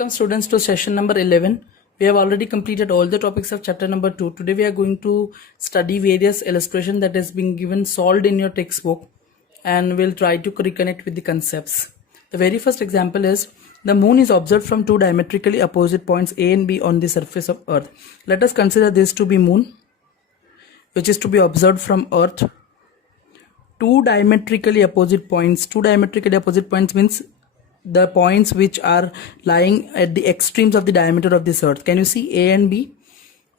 Welcome students to session number 11. We have already completed all the topics of chapter number 2. Today we are going to study various illustration that has been given solved in your textbook, and we'll try to reconnect with the concepts. The very first example is the moon is observed from two diametrically opposite points A and B on the surface of earth. Let us consider this to be moon, which is to be observed from earth. Two diametrically opposite points. Two diametrically opposite points means the points which are lying at the extremes of the diameter of this earth. Can you see A and B?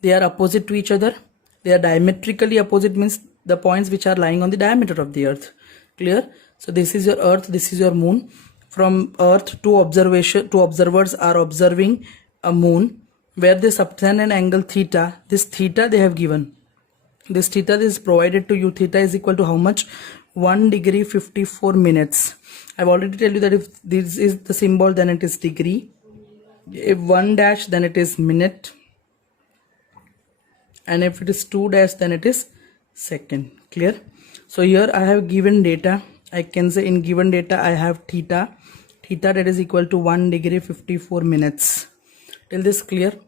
They are opposite to each other. They are diametrically opposite means the points which are lying on the diameter of the earth. Clear? So this is your earth, this is your moon. From earth, two observers are observing a moon where they subtend an angle theta. This theta they have given. This theta is provided to you. Theta is equal to how much? 1 degree 54 minutes. I've already told you that if this is the symbol, then it is degree. If 1 dash, then it is minute. And if it is 2 dash, then it is second. Clear? So here I have given data. I can say in given data I have theta. Theta that is equal to 1 degree 54 minutes. Till this clear?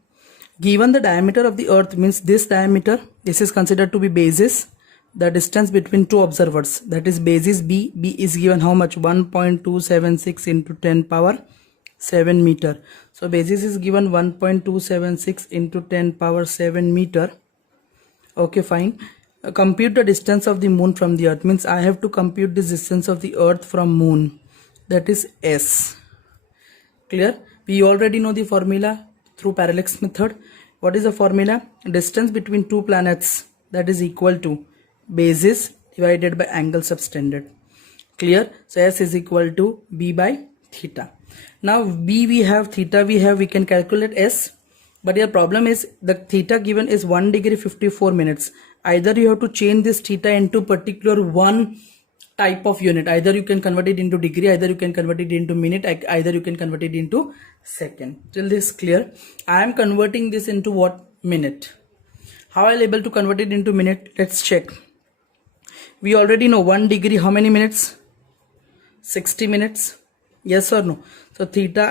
Given the diameter of the earth means this diameter, this is considered to be basis. The distance between two observers, that is basis B. B is given how much? 1.276 into 10 power 7 meter. So basis is given 1.276 into 10 power 7 meter. Okay, fine. Compute the distance of the moon from the earth means I have to compute the distance of the earth from moon, that is S. Clear? We already know the formula through parallax method. What is the formula? Distance between two planets, that is equal to basis divided by angle subtended. Clear? So S is equal to B by theta. Now B we have, theta we can calculate S, but your problem is the theta given is 1 degree 54 minutes. Either you have to change this theta into particular one type of unit. Either you can convert it into degree, either you can convert it into minute, either you can convert it into second. Till this clear? I am converting this into what? Minute. How I will able to convert it into minute? Let's check. We already know 1 degree how many minutes? 60 minutes. Yes or no? So theta,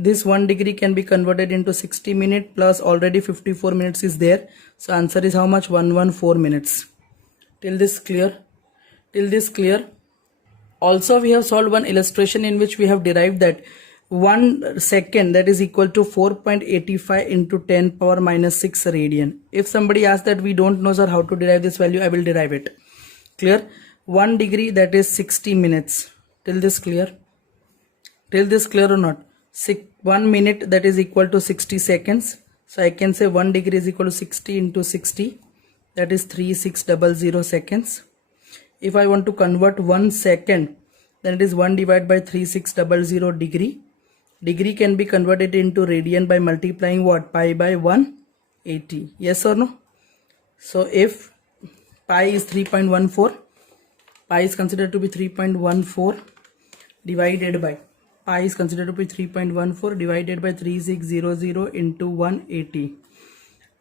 this 1 degree can be converted into 60 minutes plus already 54 minutes is there. So answer is how much? 114 minutes. Till this clear? Till this clear? Also we have solved one illustration in which we have derived that 1 second, that is equal to 4.85 into 10 power minus 6 radian. If somebody asks that we don't know sir how to derive this value, I will derive it. Clear? 1 degree, that is 60 minutes. Till this clear? Till this clear or not? 1 minute, that is equal to 60 seconds. So I can say 1 degree is equal to 60 into 60, that is 3600 seconds. If I want to convert 1 second, then it is 1 divided by 3600 degree. Degree can be converted into radian by multiplying what? Pi by 180. Yes or no? So if pi is 3.14, pi is considered to be 3.14 divided by, pi is considered to be 3.14 divided by 3600 into 180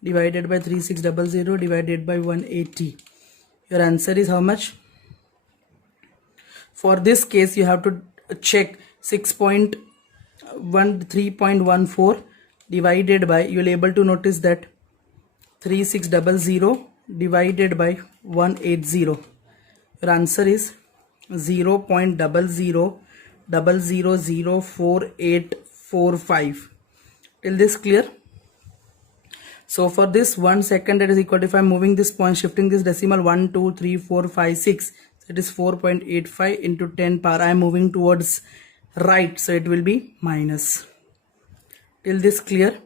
divided by 3600 divided by 180. Your answer is how much? For this case you have to check 3.14 divided by, you will able to notice that 3600 divided by 180. Your answer is 0.00004845. Till this clear? So for this 1 second, that is equal to, if I am moving this point, shifting this decimal 1 2 3 4 5 6, so it is 4.85 into 10 power. I am moving towards right, so it will be minus. Till this clear?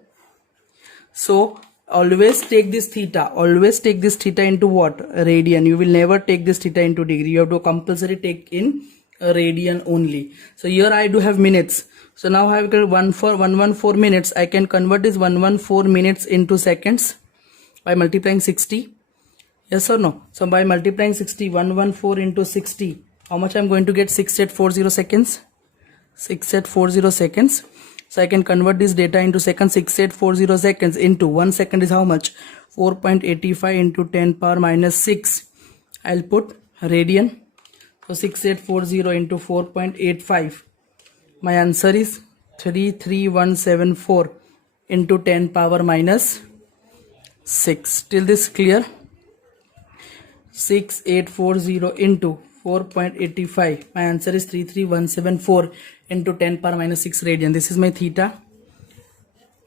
So always take this theta, into what? Radian. You will never take this theta into degree. You have to compulsory take in radian only. So here I do have minutes. So now I have got 114 minutes. I can convert this 114 minutes into seconds by multiplying 60. Yes or no? So by multiplying 60, 114 into 60, how much I am going to get? 6840 seconds. 6840 seconds. So I can convert this data into seconds. 6840 seconds into 1 second is how much? 4.85 into 10 power minus 6. I'll put radian. So 6840 into 4.85. My answer is 33174 into 10 power minus 6. Till this clear? 6840 into 4.85. My answer is 33174 into 10 power minus 6 radian. This is my theta.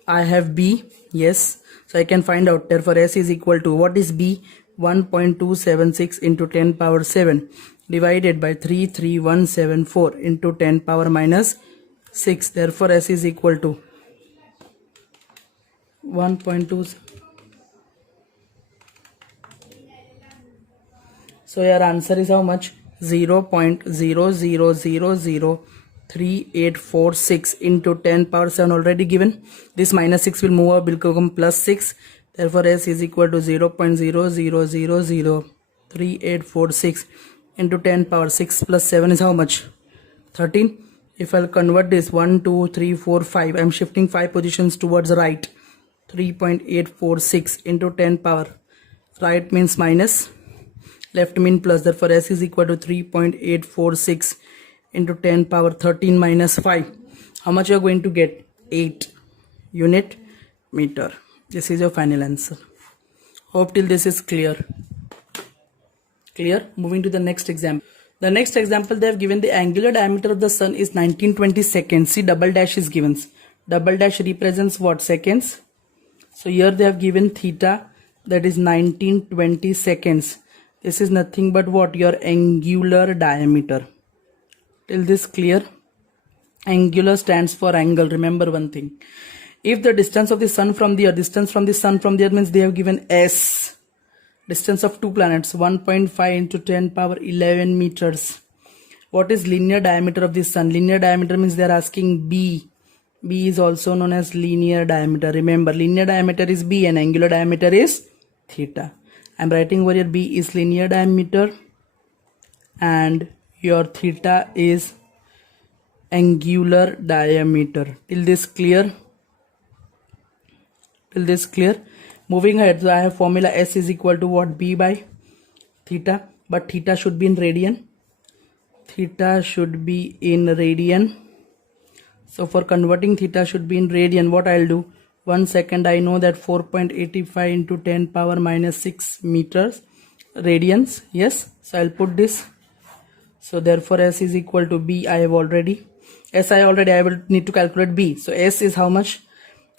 I have B. Yes. So I can find out. Therefore S is equal to, what is B? 1.276 into 10 power 7 divided by 33174 into 10 power minus 6. Therefore S is equal to 1.2. So your answer is how much? 0.00003846 into 10 power 7 already given. This minus 6 will move up, will become plus 6. Therefore S is equal to 0.00003846 into 10 power 6 plus 7 is how much? 13. If I'll convert this 1, 2, 3, 4, 5, I'm shifting 5 positions towards right. 3.846 into 10 power. Right means minus, left mean plus. Therefore S is equal to 3.846 into 10 power 13 minus 5. How much you are going to get? 8 unit meter. This is your final answer. Hope till this is clear. Clear? Moving to the next example. The next example, they have given the angular diameter of the sun is 1920 seconds. See, double dash is given. Double dash represents what? Seconds. So here they have given theta, that is 1920 seconds. This is nothing but what? Your angular diameter. Till this clear? Angular stands for angle. Remember one thing. If the distance of the sun from the earth, distance from the sun from the earth means they have given S. Distance of two planets, 1.5 into 10 power 11 meters. What is linear diameter of the sun? Linear diameter means they are asking B. B is also known as linear diameter. Remember, linear diameter is B and angular diameter is theta. I am writing over here B is linear diameter and your theta is angular diameter. Till this clear? Till this clear? Moving ahead, so I have formula S is equal to what? B by theta, but theta should be in radian. Theta should be in radian. So for converting theta should be in radian, what I'll do? 1 second, I know that 4.85 into 10 power minus 6 meters radians. Yes, so I'll put this. So therefore S is equal to B. I have already S. I will need to calculate B. So S is how much?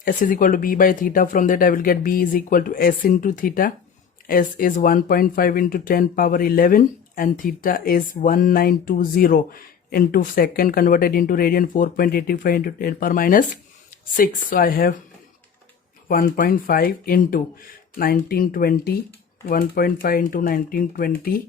S is equal to B by theta. From that I will get B is equal to S into theta. S is 1.5 into 10 power 11 and theta is 1920 into second converted into radian, 4.85 into 10 power minus 6. So I have 1.5 into 1920, 1.5 into 1920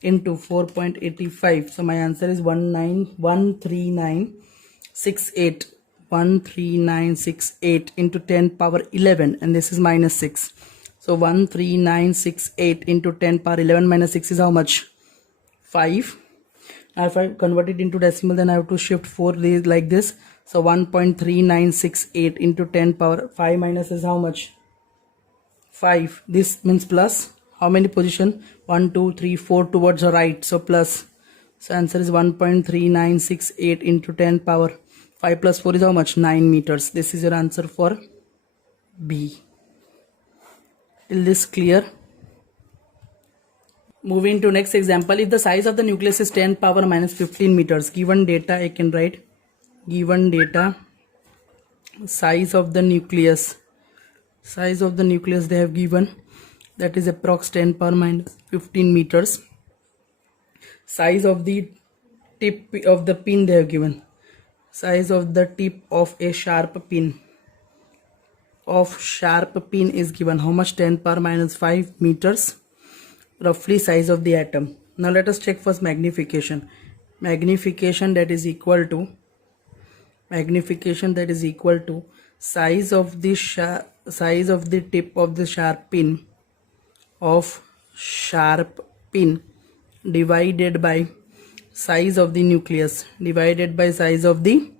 into 4.85. So my answer is 13968. 13968 into 10 power 11 and this is minus 6. So 13968 into 10 power 11 minus 6 is how much? 5. Now if I convert it into decimal, then I have to shift 4 like this. So 1.3968 into 10 power 5 minus is how much? 5. This means plus. How many position? 1, 2, 3, 4 towards the right. So plus. So answer is 1.3968 into 10 power 5 plus 4 is how much? 9 meters. This is your answer for B. Is this clear? Moving to next example. If the size of the nucleus is 10 power minus 15 meters, given data I can write, given data, size of the nucleus they have given, that is approx 10 power minus 15 meters. Size of the tip of the pin they have given, size of the tip of a sharp pin is given. How much? 10 power minus 5 meters. Roughly size of the atom. Now let us check first magnification. Magnification that is equal to size of the tip of the sharp pin divided by size of the nucleus divided by size of the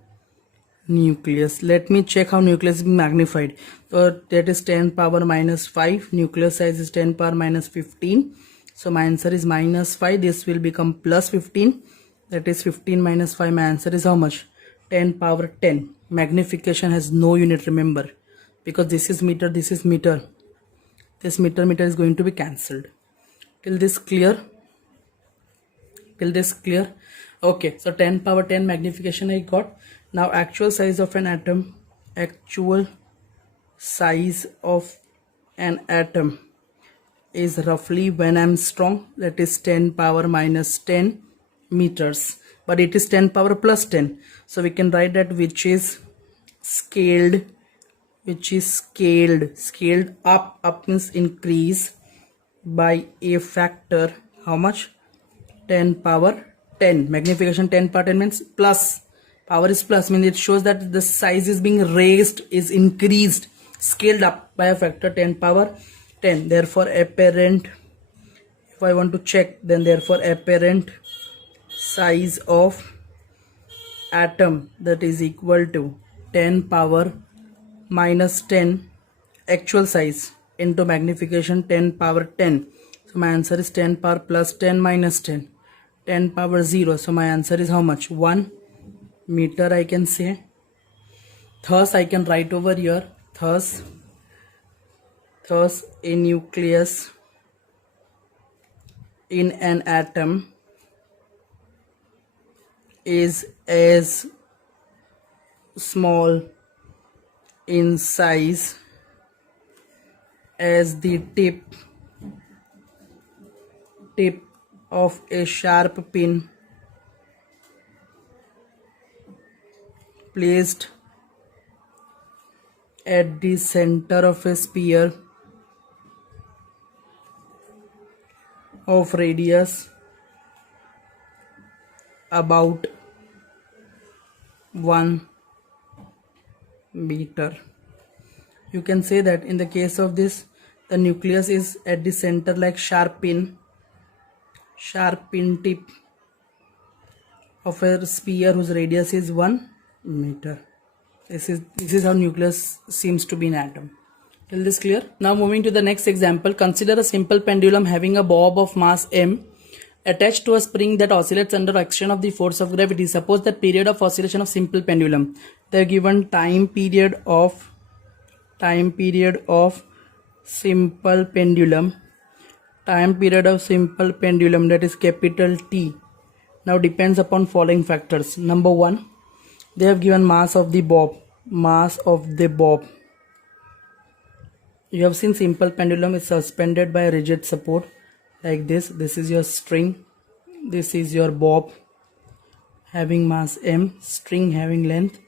nucleus. Let me check how nucleus is magnified. So that is 10 power minus 5. Nucleus size is 10 power minus 15. So my answer is minus 5. This will become plus 15. That is 15 minus 5. My answer is how much? 10 power 10. Magnification has no unit, remember, because this is meter, this is meter. This meter is going to be cancelled. Till this clear? Till this clear? Okay, so 10 power 10 magnification I got. Now actual size of an atom. Actual size of an atom is roughly when Angstrom, that is 10 power minus 10 meters, but it is 10 power plus 10, so we can write that which is scaled up means increase by a factor. How much? 10 power 10. Magnification 10 power 10 means plus, power is plus, means it shows that the size is being raised, is increased, scaled up by a factor 10 power 10. Therefore apparent, if I want to check, then therefore apparent size of atom, that is equal to 10 power minus 10 actual size into magnification 10 power 10. So my answer is 10 power plus 10 minus 10, 10 power 0. So my answer is how much? 1 meter I can say. Thus I can write over here, thus a nucleus in an atom is as small in size as the tip of a sharp pin placed at the center of a sphere of radius about 1 meter. You can say that in the case of this, the nucleus is at the center like sharp pin tip of a sphere whose radius is 1 meter. This is how nucleus seems to be in atom. Till this clear? Now moving to the next example, consider a simple pendulum having a bob of mass m attached to a spring that oscillates under action of the force of gravity. Suppose that period of oscillation of simple pendulum. They are given time period of simple pendulum. Time period of simple pendulum, that is capital T. Now depends upon following factors. Number 1, they have given mass of the bob. You have seen simple pendulum is suspended by a rigid support like this. This is your string, this is your bob having mass m, string having length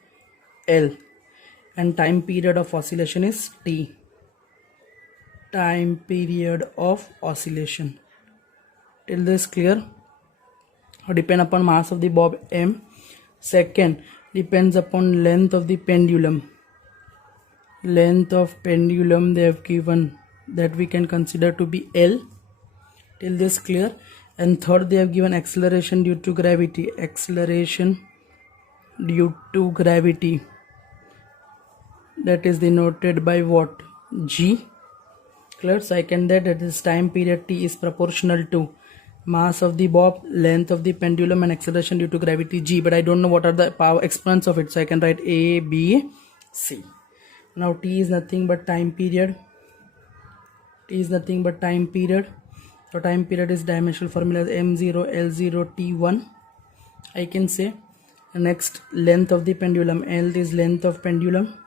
L, and time period of oscillation is T. Time period of oscillation. Till this clear? Depend upon mass of the bob m. Second, depends upon length of the pendulum. Length of pendulum they have given, that we can consider to be L. Till this clear? And third, they have given acceleration due to gravity. Acceleration due to gravity, that is denoted by what? G. Clear? So I can that this time period T is proportional to mass of the bob, length of the pendulum, and acceleration due to gravity G, but I don't know what are the power exponents of it, so I can write A, B, C. Now T is nothing but time period. So time period is dimensional formula as m0 l0 t1. I can say next, length of the pendulum. L is length of pendulum.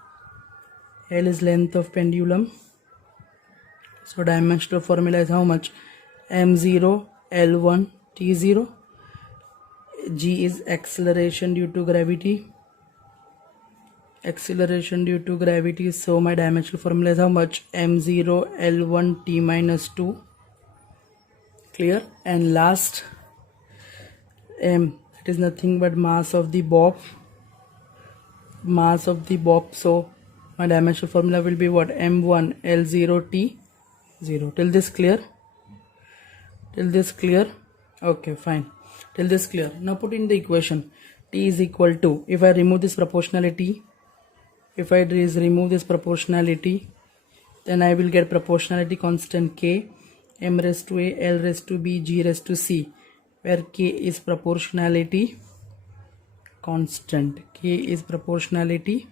So dimensional formula is how much? m0 l1 t0. G is acceleration due to gravity. So my dimensional formula is how much? m0 l1 t minus 2. Clear? And last, m, it is nothing but mass of the bob. So my dimensional formula will be what? m1 l0 t0. Till this clear? Okay, fine. Till this clear? Now put in the equation. T is equal to, if I remove this proportionality, then I will get proportionality constant K, m raised to A, L raised to B, G raised to C, where K is proportionality constant. K is proportionality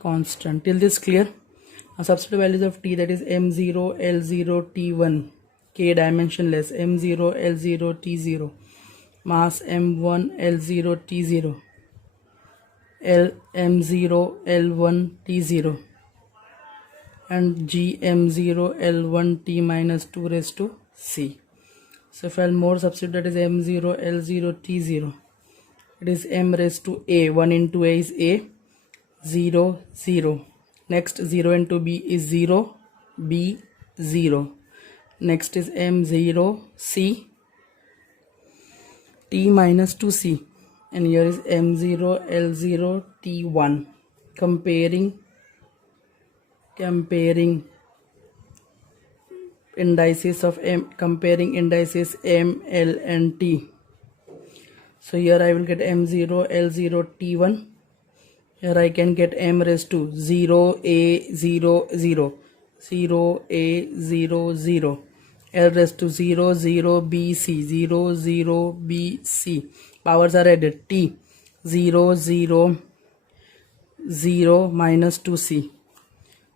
constant. Till this clear? Now substitute values of T, that is M0, L0, T1. K dimensionless, M0, L0, T0. Mass M1, L0, T0. M0, L1, T0. And G M0, L1, T minus 2 raised to C. So if I'll more substitute, that is M0, L0, T0. It is M raised to A. 1 into A is A. 0, 0. Next 0 into B is 0. B 0. Next is M0, C. T minus 2C. And here is M0, L0, T1. Comparing indices of comparing indices M, L and T. So here I will get M0, L0, T1. Here I can get M raised to 0, A, 0, 0. 0, A, 0, 0. L raised to 0, 0, B, C. 0, 0, B, C. Powers are added. T 0, 0, 0 minus 2C.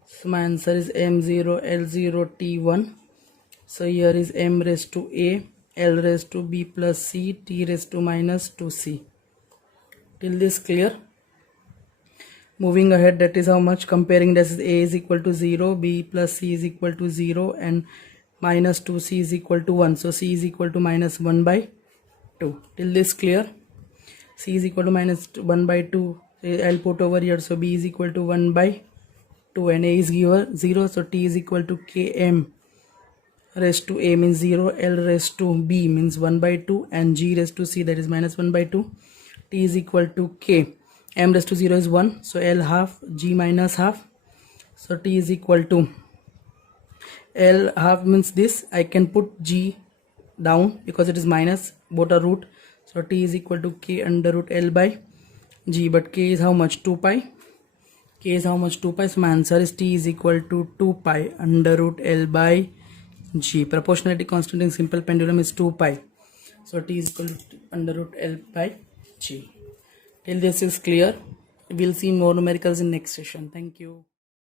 So my answer is M0, L0, T1. So here is M raised to A, L raised to B plus C, T raised to minus 2C. Till this clear? Moving ahead, that is how much comparing this is A is equal to 0, B plus C is equal to 0 and minus 2C is equal to 1. So C is equal to minus 1 by 2. Till this clear? C is equal to minus 1 by 2. I'll put over here. So B is equal to 1 by 2 and A is given 0. So T is equal to Km raised to A means 0, L raised to B means 1 by 2 and G raised to C, that is minus 1 by 2. T is equal to K. M raised to 0 is 1. So L half, G minus half. So T is equal to L half means this. I can put G down because it is minus, both are root. So T is equal to K under root L by G. But K is how much? 2 pi. K is how much? 2 pi. So my answer is T is equal to 2 pi under root L by G. Proportionality constant in simple pendulum is 2 pi. So T is equal to under root L by G. Till this is clear, we'll see more numericals in next session. Thank you.